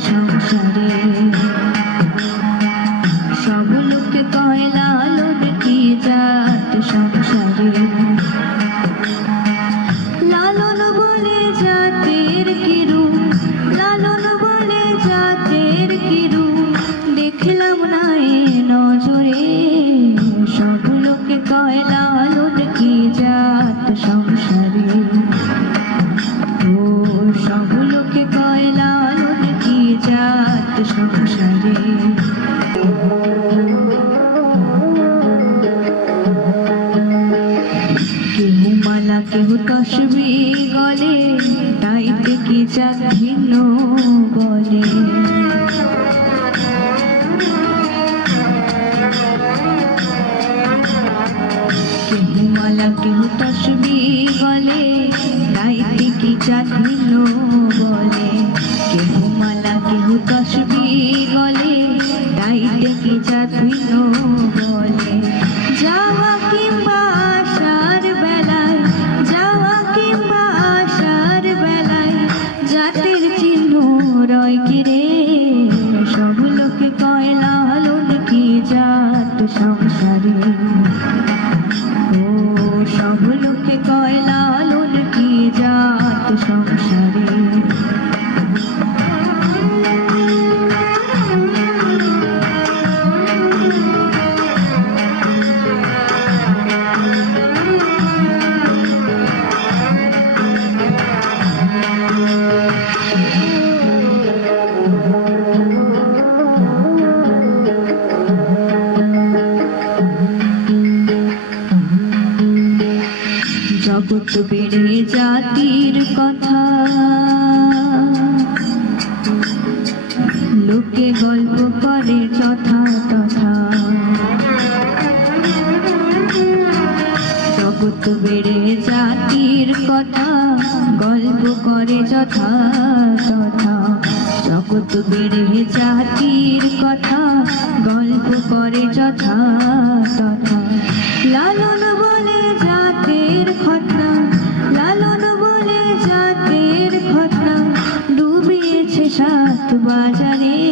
সংসারে সব লোকে কয় লালন কি জাত সংসারে লালন বলে জাতের কি রূপ লালন বলে জাতের কি রূপ দেখলাম না এ নজরে সব লোকে কয় লালন কি জাত সংসারে ও সব লোকে কয় লালন কি জাত সংসারে কেহ মালা কেহ তসবি গলে তাইতে কি জাত ভিন্ন বলে কেহ মালা কেহ তসবি গলে তাইতে কি জাত ভিন্ন বলে কেহ মালা কেহ তসবি গলে তাইতে কি জাত ভিন্ন বলে যাওয়া কিংবা আসার বেলায় যাওয়া কিংবা আসার বেলায় জাতের চিহ্ন রয় কিরে সব লোকে কয় লালন কি জাত সংসারে ও সব লোকে কয় লালন কি জাত সংসারে জগৎ বেড়ে জাতির কথা লোকে গল্প করে যথা তথা জগৎ বেড়ে জাতির কথা গল্প করে যথা তথা জগৎ বেড়ে জাতির কথা গল্প করে যথা তথা লালন বলে জাতের ঘটনা লালন বলে জাতের ঘটনা ডুবিয়েছে সাত বাজারে